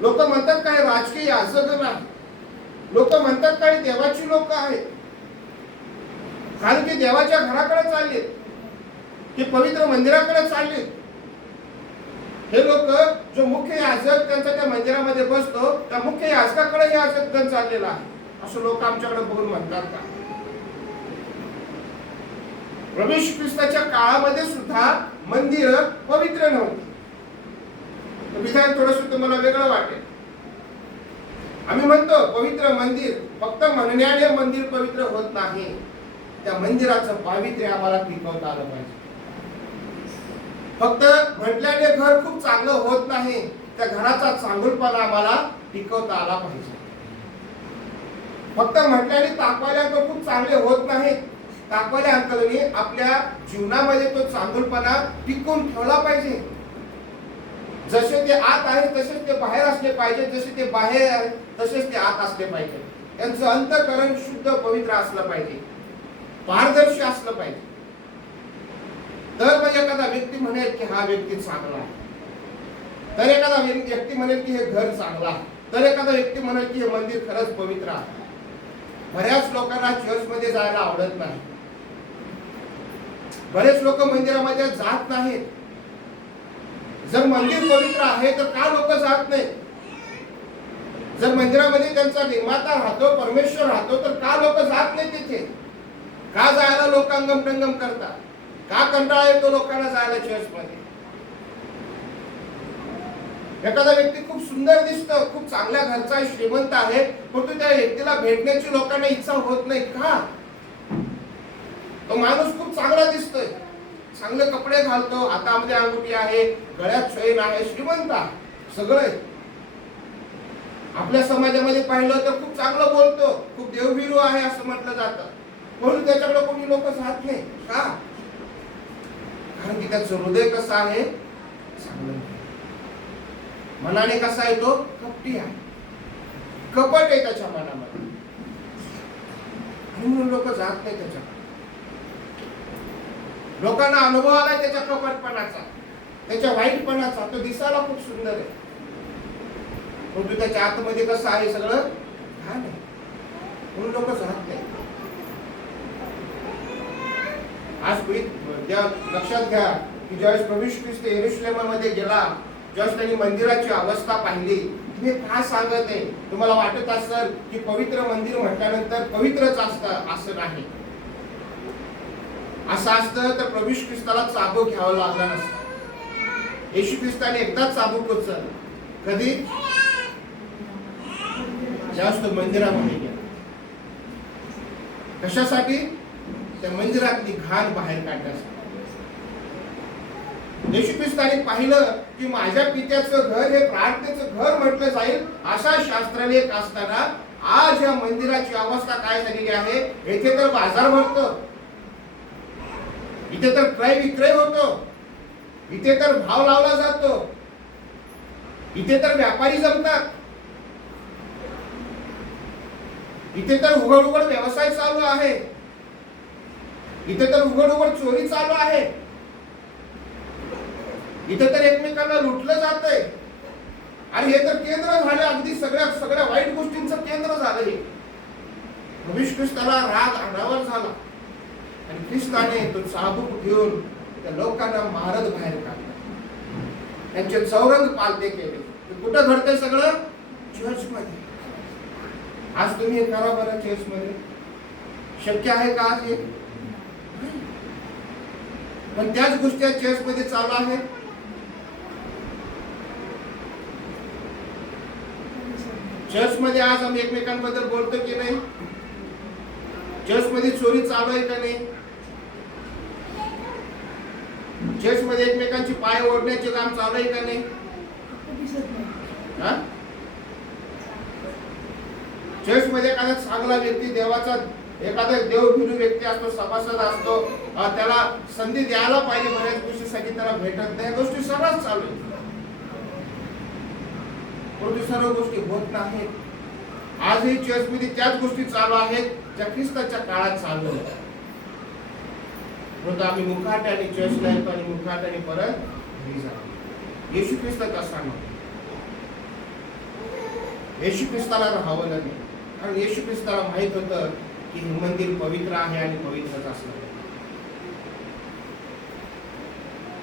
लोक म्हणतात काय राजकीय याजक नाही, लोक म्हणतात काय देवाची लोक आहेत, कारण की देवाच्या घराकडे चालले, ते पवित्र मंदिराकडे चालले. हे लोक जो मुख्य याजक त्यांचा त्या मंदिरामध्ये बसतो, त्या मुख्य याजकाकडे हे याजकगण चाललेला आहे, असं लोक आमच्याकडे बघून म्हणतात का? प्रभू येशू ख्रिस्ताच्या काळामध्ये सुद्धा मंदिर पवित्र नव्हतं. विधान थोडस तुम्हाला वेगळं वाटेल. आम्ही म्हणतो पवित्र मंदिर, फक्त म्हणण्याने मंदिर पवित्र होत नाही, त्या मंदिराचं पावित्र्य आम्हाला टिकवता आलं पाहिजे. फक्त म्हटल्याने घर खूप चांगलं होत नाही, त्या घराचा चांगुलपणा आम्हाला टिकवता आला पाहिजे. फक्त म्हटल्याने ताकवायला तो खूप चांगले होत नाही, ताकवायला अंतराने आपल्या जीवनामध्ये तो चांगुलपणा टिकून ठेवला पाहिजे. जसे ते आत आहे तसेच ते बाहेर असले पाहिजे, जसे ते बाहेर आहे तसेच ते आत असले पाहिजे. त्यांचं अंतःकरण शुद्ध पवित्र असलं पाहिजे, पारदर्शी असलं पाहिजे. तर मग एखादा व्यक्ती म्हणेल की हा व्यक्ती चांगला आहे, तर एखादा व्यक्ती म्हणेल की हे घर चांगलं आहे, तर एखादा व्यक्ती म्हणेल की हे मंदिर खरंच पवित्र आहे. बऱ्याच लोकांना चर्च मध्ये जायला आवडत नाही, बरेच लोक मंदिरामध्ये जात नाहीत. जर मंदिर पवित्र आहे तर का लोक जात नाही? जर मंदिरामध्ये त्यांचा निर्माता राहतो, परमेश्वर राहतो, तर का लोक जात नाही तिथे? का जायला लोक अंगमटंगम करतात? का कंटाळा येतो लोकांना जायला चर्च मध्ये? एखादा व्यक्ती खूप सुंदर दिसतो, खूप चांगल्या घरचा आहे, श्रीमंत आहे, परंतु त्या व्यक्तीला भेटण्याची लोकांना इच्छा होत नाही. का? तो माणूस खूप चांगला दिसतोय, चांगले कपडे घालतो, हातामध्ये अंगठी आहे, गळ्यात चैन आहे, श्रीमंत सगळं आहे. आपल्या समाजामध्ये पाहिलं तर खूप चांगलं बोलतो, खूप देवभीरू आहे असं म्हटलं जातं, म्हणून त्याच्याकडे कोणी लोक जात नाही. का? कारण की त्याचं हृदय कसं आहे? चांगलं. मनाने कसा आहे तो? कपटी आहे, कपट आहे त्याच्या मनामध्ये, म्हणून लोक जात नाही त्याच्याकडे. लोकांना अनुभव आलाय त्याच्या कपटपणाचा, त्याच्या वाईटपणाचा. तो दिसायला खूप सुंदर आहे, परंतु त्याच्या आतमध्ये कसं आहे सगळं घाण आहे, म्हणून लोक जात नाही. आज लक्षात घ्या की ज्यावेळेस प्रभू येशू ख्रिस्त यरूशलेममध्ये गेला, ज्यावेळेस त्यांनी मंदिराची अवस्था पाहिली, तुम्ही काय सांगत आहे? तुम्हाला वाटत असेल की पवित्र मंदिर म्हटल्यानंतर पवित्रच असतं, असं नाही. असं असतं तर प्रभू येशू ख्रिस्ताला चाबूक घ्यावं लागला नसतं. येशू ख्रिस्ताने एकदाच चाबूक उचललं. कधी? ज्यावेळेस तो मंदिरामध्ये गेला. कशासाठी? त्या मंदिरातली घाण बाहेर काढण्यासाठी. येशू ख्रिस्ताने पाहिलं की माझ्या पित्याचं घर हे प्रार्थनेचं घर म्हटलं जाईल, अशा शास्त्राने एक असताना आज या मंदिराची अवस्था काय झालेली आहे? येथे तर बाजार भरतो, इथे तर क्रय विक्रय होतो, इथे तर भाव लावला जातो, इथे तर व्यापारी जमतात, इथे तर उघड उघड व्यवसाय चालू आहे, इथे तर उघड उघड चोरी चालू आहे, इथे तर एकमेकांना लुटलं जातंय. आणि हे तर केंद्र झालं, अगदी सगळ्या वाईट गोष्टींचं केंद्र झालं. हे प्रभू येशू ख्रिस्ताला राग अनावर झाला आणि ख्रिस्ताने तो चाबूक घेऊन त्या लोकांना मारत बाहेर काढला, त्यांचे चौरंग पालते केले. कुठं घडतंय सगळं? चर्च मध्ये. आज तुम्ही हे करा बरं चर्च मध्ये, शक्य आहे का आज हे? पण त्याच गोष्टी चर्च मध्ये चालू आहेत. चर्च मध्ये आज आम्ही एकमेकांबद्दल बोलतो की नाही? चर्च मध्ये चोरी चालू आहे का नाही? चर्च मध्ये एकमेकांची पाय ओढण्याचे काम चालू आहे का नाही? चर्च मध्ये एखादा चांगला व्यक्ती, देवाचा एखादा देवभिरू व्यक्ती असतो, सभासद असतो, त्याला संधी द्यायला पाहिजे, बऱ्याच गोष्टीसाठी त्याला भेटत नाही. गोष्टी सर्वच चालू आहेत, परंतु सर्व गोष्टी होत नाहीत. आजही चर्च मध्ये त्याच गोष्टी चालू आहेत ज्या ख्रिस्ताच्या काळात चालू आहेत. परंतु आम्ही मुखाट्याने चर्चला येतो आणि मुखाट्याने परत घरी जातो. येशू ख्रिस्त तसा नव्हता. येशू ख्रिस्ताला राहावं नाही, कारण येशू ख्रिस्ताला माहित होतं की हे मंदिर पवित्र आहे आणि पवित्रच असणार.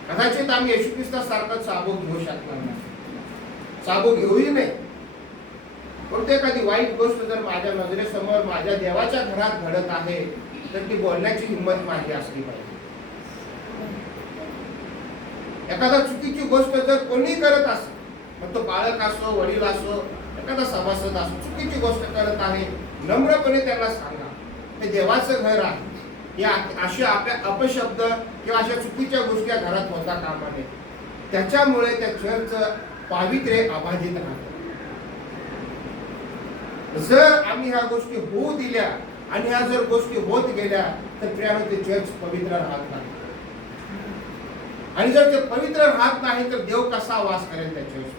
कदाचित आम्ही येशू ख्रिस्तासारखं चाबूक घेऊ शकणार नाही, चाबूक घेऊही नाही. कोणती एखादी वाईट गोष्ट जर माझ्या नजरेसमोर माझ्या देवाच्या घरात घडत आहे तर ती बोलण्याची हिंमत माझी असली पाहिजे. एखादा चुकीची गोष्ट जर कोणी करत असेल, मग तो बाळक असो, वडील असो, एखादा सभासद असो, चुकीची गोष्ट करत आहे, नम्रपणे त्यांना सांगा हे देवाचं घर आहे. या अशा आपल्या अपशब्द किंवा अशा चुकीच्या गोष्टी घरात होता कामा नये. त्याच्यामुळे त्या चर्चचं पावित्र्य अबाधित राहतं. जर आम्ही ह्या गोष्टी होऊ दिल्या आणि ह्या जर गोष्टी होत गेल्या तर प्रियानो ते चर्च पवित्र राहत नाही. आणि जर ते पवित्र राहत नाही तर देव कसा वास करेल त्या चर्च?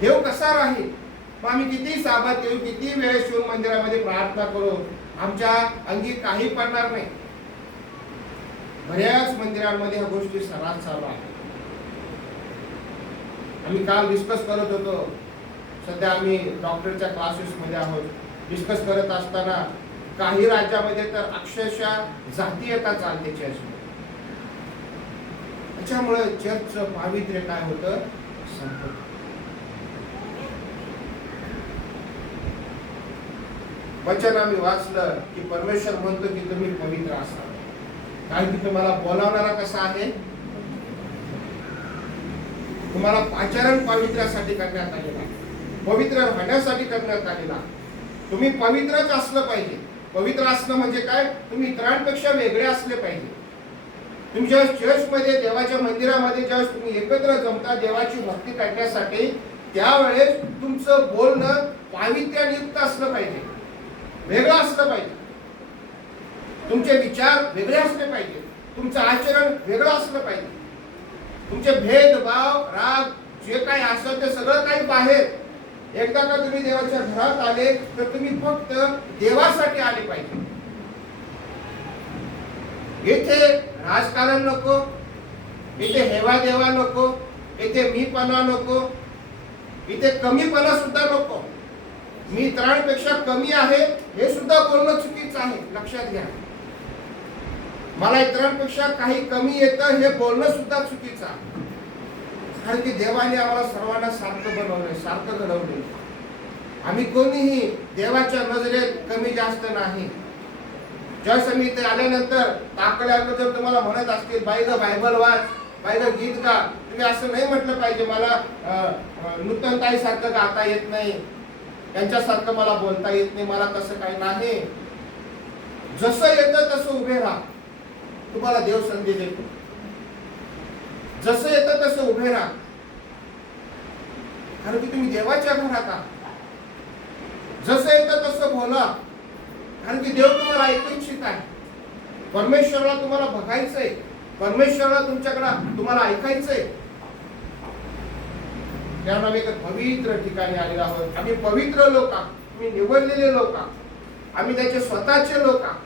देव कसा राहील? मग आम्ही किती साबत येऊ, किती वेळ शिव मंदिरामध्ये प्रार्थना करू, आमच्या अंगी काही पडणार नाही. बऱ्याच मंदिरांमध्ये ह्या गोष्टी सर्रास चालू आहेत. आम्ही काल डिस्कस करत होतो, सध्या आम्ही डॉक्टरच्या क्लासेसमध्ये आहोत. डिस्कस करत असताना काही राज्यामध्ये तर अक्षरशः जातीयता चालते चर्चमध्ये. त्याच्यामुळे चर्चचं पावित्र्य काय होतं? संपत. वचन आम्ही वाचलं की परमेश्वर म्हणतो की तुम्ही पवित्र असाल, कारण की तुम्हाला बोलावणारा कसा आहे? तुम्हाला आचरण पवित्रासाठी करण्यात आलेला, पवित्र राहण्यासाठी करण्यात आलेला. तुम्ही पवित्रच असलं पाहिजे. पवित्र असणं म्हणजे काय? तुम्ही इतरांपेक्षा वेगळे असले पाहिजे. तुमच्या चर्चमध्ये, देवाच्या मंदिरामध्ये ज्यावेळेस तुम्ही एकत्र जमता देवाची भक्ती करण्यासाठी, त्यावेळेस तुमचं बोलणं पावित्र्ययुक्त असलं पाहिजे, वेगळं असलं पाहिजे. तुमचे विचार वेगळे असले पाहिजे, तुमचं आचरण वेगळं असलं पाहिजे. तुमचे भेदभाव, राग जे काही असेल ते सगळं काही बाहेर. एकदा का तुम्ही देवाच्या घरात आले तर तुम्ही फक्त देवासाठी आले पाहिजे. इथे राजकारण नको, इथे हेवा देवा नको, इथे मीपणा नको, इथे कमीपणा सुद्धा नको. मी इतरांपेक्षा कमी आहे हे सुद्धा बोलणं चुकीचं आहे, लक्षात घ्या. मला इतरांपेक्षा काही कमी येतं हे बोलणं सुद्धा चुकीचं आहे. कारण की देवाने आम्हाला सर्वांना सारखं बनवलंय, सारखं घडवलंय. आम्ही कोणीही देवाच्या नजरेत कमी जास्त नाही. ज्यावेळेस आम्ही इथे आल्यानंतर टाकल्यानंतर जर तुम्हाला म्हणत असतील बाई ग बायबल वाच, बाई ग गीत गा, तुम्ही असं नाही म्हटलं पाहिजे मला नूतनताई सारखं गाता येत नाही, त्यांच्यासारखं मला बोलता येत नाही, मला कसं काही नाही. जसं येतं तसं उभे राहा, तुम्हाला देव संधी देतो. जसं येतं तसं उभे राहा, कारण की तुम्ही देवाच्या घरात आहात. जसं येतं तसं बोला, कारण की देव तुम्हाला ऐकू इच्छित आहे. परमेश्वराला तुम्हाला बघायचंय, परमेश्वराला तुमच्याकडे तुम्हाला ऐकायचंय. त्यामुळे आम्ही एक पवित्र ठिकाणी आलेलो आहोत. आम्ही पवित्र लोक आहोत, आम्ही निवडलेले लोक आहोत, आम्ही त्याचे स्वतःचे लोक आहोत.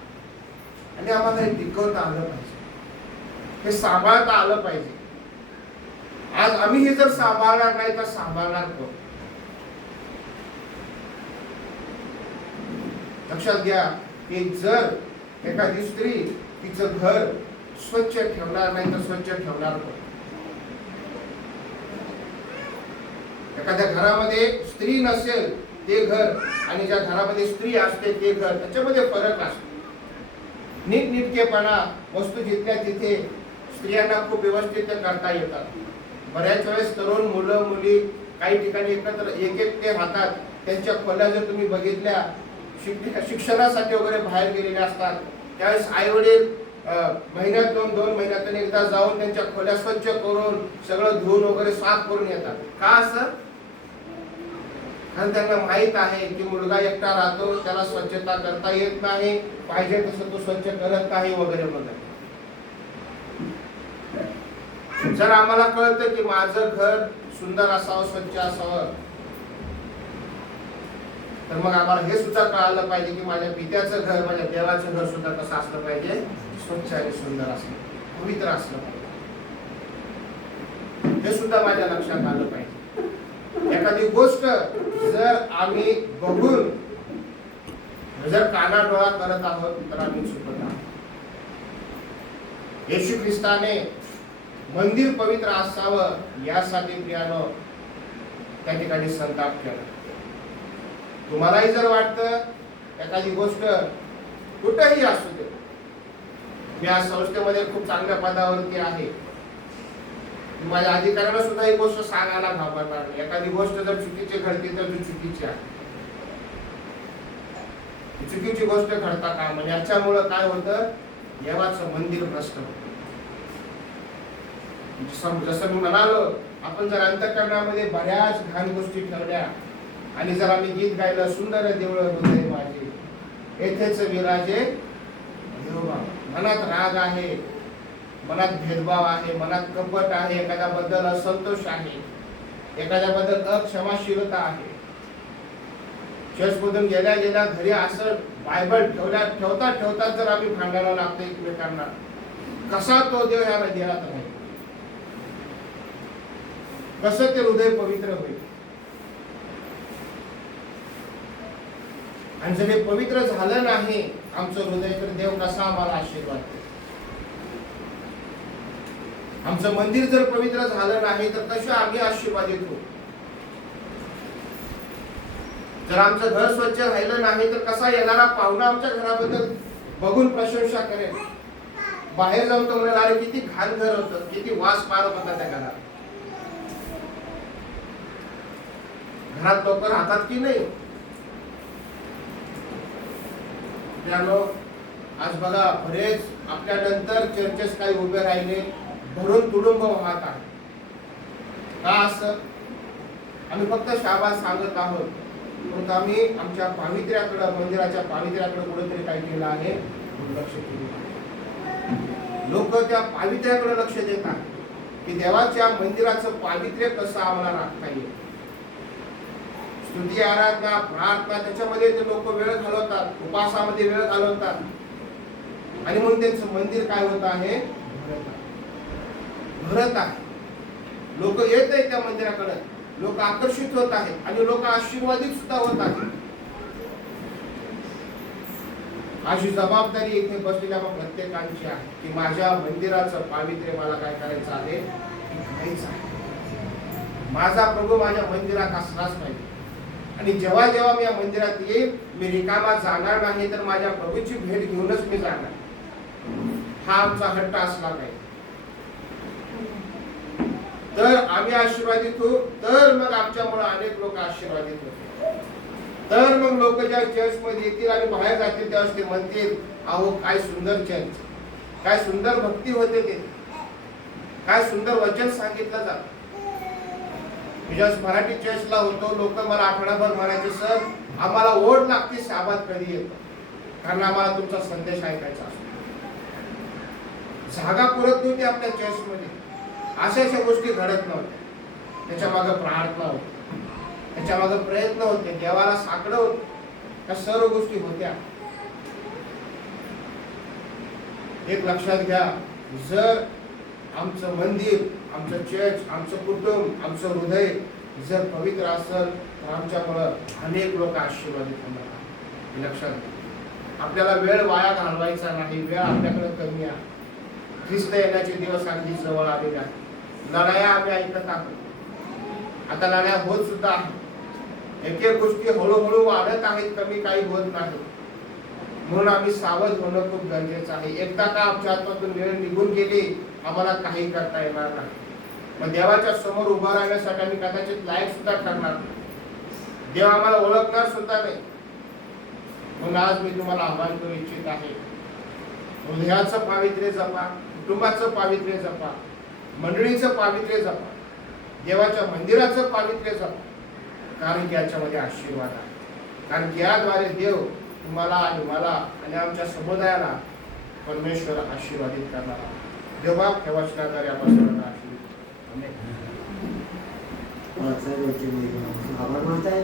आणि आम्हाला हे टिकवता आलं पाहिजे, हे सांभाळता आलं पाहिजे. आज आम्ही हे जर सांभाळणार नाही तर सांभाळणार कोण? लक्षात घ्या की जर एखादी स्त्री तिचं घर स्वच्छ ठेवणार नाही तर स्वच्छ ठेवणार कोण? एखाद्या घरामध्ये स्त्री नसेल ते घर आणि ज्या घरामध्ये स्त्री असते ते घर, त्याच्यामध्ये फरक असतो. नीटनेटकेपणा, वस्तू जिथल्या तिथे स्त्रियांना खूप व्यवस्थित करता येतात. बऱ्याच वेळेस तरुण मुलं मुली काही ठिकाणी एकत्र एक राहतात. त्यांच्या खोल्या जर तुम्ही बघितल्या, शिक्षणासाठी वगैरे बाहेर गेलेले असतात, त्यावेळेस आई वडील महिन्यातून 2 महिन्यातून एकदा जाऊन त्यांच्या खोल्या स्वच्छ करून सगळं धुवून वगैरे साफ करून येतात. का असं? कारण त्यांना माहित आहे की मुलगा एकटा राहतो, त्याला स्वच्छता करता येत नाही, पाहिजे तसं तो स्वच्छ करत नाही वगैरे वगैरे. जर आम्हाला कळतं की माझं घर सुंदर असावं, स्वच्छ असावं, तर मग आम्हाला हे सुद्धा कळालं पाहिजे की माझ्या पित्याचं घर, माझ्या देवाचं घर सुद्धा कसं असलं पाहिजे? स्वच्छ आणि सुंदर असलं, पवित्र असलं पाहिजे. हे सुद्धा माझ्या लक्षात आलं पाहिजे. एखादी गोष्ट जर आम्ही बघून जर कानाडोळा करत आहोत तर आम्ही चुकत आहोत. येशू ख्रिस्ताने मंदिर पवित्र असावं यासाठी प्रियानो त्या ठिकाणी संताप केला. तुम्हालाही जर वाटतं एखादी गोष्ट कुठेही असू दे, मी आज संस्थेमध्ये खूप चांगल्या पदावरती आहे, माझ्या अधिकाऱ्यांना सुद्धा ही गोष्ट सांगायला घाबरणार नाही. एखादी गोष्ट जर चुकीची घडते तर ती चुकीची आहे, चुकीची गोष्ट घडता का म्हणजे याच्यामुळे काय होतं, देवाचं मंदिर भ्रष्ट होतं. जसं मी म्हणालो, आपण जर अंतःकरणामध्ये बऱ्याच घाण गोष्टी ठेवल्या आणि जर आम्ही गीत गायलं, सुंदर देवळ हृदय माझे येथेच विराजे देवबा, मनात राग आहे, मनात भेदभाव आहे, मनात कपट आहे, एखाद्याबद्दल असंतोष आहे, एखाद्याबद्दल अक्षमाशीलता आहे, चर्चमधून गेल्या गेल्या घरी असं बायबल ठेवता जर आम्ही भांडायला लागतो एकमेकांना, कसा तो देव ह्या हृदयात राहील, कसं ते हृदय पवित्र होईल. आणि जर हे पवित्र झालं नाही आमचं हृदय, तर देव कसा आम्हाला आशीर्वाद देईल. आमचं मंदिर जर पवित्र झालं नाही तर कशा आम्ही आशीर्वादित होऊ. जर आमचं घर स्वच्छ राहिलं नाही तर कसा येणारा पाहुणा आमच्या घराबद्दल बघून प्रशंसा करेल. बाहेर जाऊन तो म्हणाल, अरे किती घाण घर होतं, किती वास मारत होता त्या घरात. घरात लोक राहतात की नाही. आज बघा बरेच आपल्या नंतर चर्चेस काही उभे राहिले, भरून तुडुंब वाहत आहे. का असं? आम्ही फक्त शाबास सांगत आहोत, परंतु आम्ही आमच्या पावित्र्याकडे, मंदिराच्या पावित्र्याकडे कुठेतरी काय केलं आहे, दुर्लक्ष केलं. लोक त्या पावित्र्याकडे लक्ष देतात की देवाच्या मंदिराचं पावित्र्य कसं आम्हाला राखता येईल. स्तुती, आराधना, प्रार्थना त्याच्यामध्ये ते लोक वेळ घालवतात, उपासामध्ये वेळ घालवतात आणि म्हणून त्यांचं मंदिर काय होत आहे, भरत आहे. लोक येत आहेत त्या मंदिराकडे, लोक आकर्षित होत आहेत आणि लोक आशीर्वादित सुद्धा होत आहेत. अशी जबाबदारी इथे बसलेल्या प्रत्येकाची आहे की माझ्या मंदिराचं पावित्र्य मला काय करायचं आहे, माझा प्रभू माझ्या मंदिरात असलाच पाहिजे. आणि जेव्हा जेव्हा मी या मंदिरात येईल, मी रिकामा जाणार नाही, तर माझ्या प्रभूची भेट घेऊनच मी जाणार. हा आमचा हट्ट असला नाही. तर आम्ही आशीर्वादित होऊ, तर मग आमच्यामुळे अनेक लोक आशीर्वादित होतील. तर मग लोक ज्या चर्च मध्ये येतील आणि बाहेर जातील त्यावेळेस ते म्हणतील, अहो काय सुंदर चर्च, काय सुंदर भक्ती होते, ते काय सुंदर वचन सांगितलं जात. मी ज्यावेळेस मराठी चर्चला होतो, लोक मला आठवड्याभर म्हणायचे, सर आम्हाला ओढ लागते साबात कधी येतो, कारण आम्हाला तुमचा संदेश ऐकायचा असतो. जागा पुरत नव्हती आपल्या चर्चमध्ये, अशा गोष्टी घडत नव्हत्या. त्याच्या मागे प्रार्थना होती, त्याच्या मागे प्रयत्न होते, देवाला साकडं होत, त्या सर्व गोष्टी होत्या. एक लक्षात घ्या, जर आमचं मंदिर, आमचं चर्च, आमचं कुटुंब, आमचं हृदय जर पवित्र असेल तर आमच्यामुळं अनेक लोक आशीर्वादित होणार. लक्षात घ्या, आपल्याला वेळ वाया घालवायचा नाही. वेळ आपल्याकडे कमी आहे. ख्रिस्त येण्याचे दिवस अगदी जवळ आलेले आहेत. लढाया आम्ही ऐकत आहोत, आता लढाया होत सुद्धा आहेत. एक एक गोष्टी हळूहळू वाढत आहेत, कमी काही होत नाही. म्हणून आम्ही सावध होणं खूप गरजेचं आहे. एकदा का आमच्या हातातून वेळ निघून गेली, आम्हाला काही करता येणार नाही. मग देवाच्या समोर उभा राहण्यासाठी आम्ही कदाचित लायक सुद्धा ठरणार, देव आम्हाला ओळखणार सुद्धा नाही. म्हणून आज मी तुम्हाला आवाहन करू इच्छित आहे, हृदयाचं पावित्र्य जपा, कुटुंबाचं पावित्र्य जपा, मंडळीचं पावित्र्य जपा, देवाच्या मंदिराचं पावित्र्य जपा, कारण की याच्यामध्ये आशीर्वाद आहे. कारण की याद्वारे देव तुम्हाला आणि मला आणि आमच्या समुदायाला परमेश्वर आशीर्वादित करणार आहे. देवा त्या वचनाद्वारे आपण सर्वांना आशीर्वाद. आभार मानत आहे.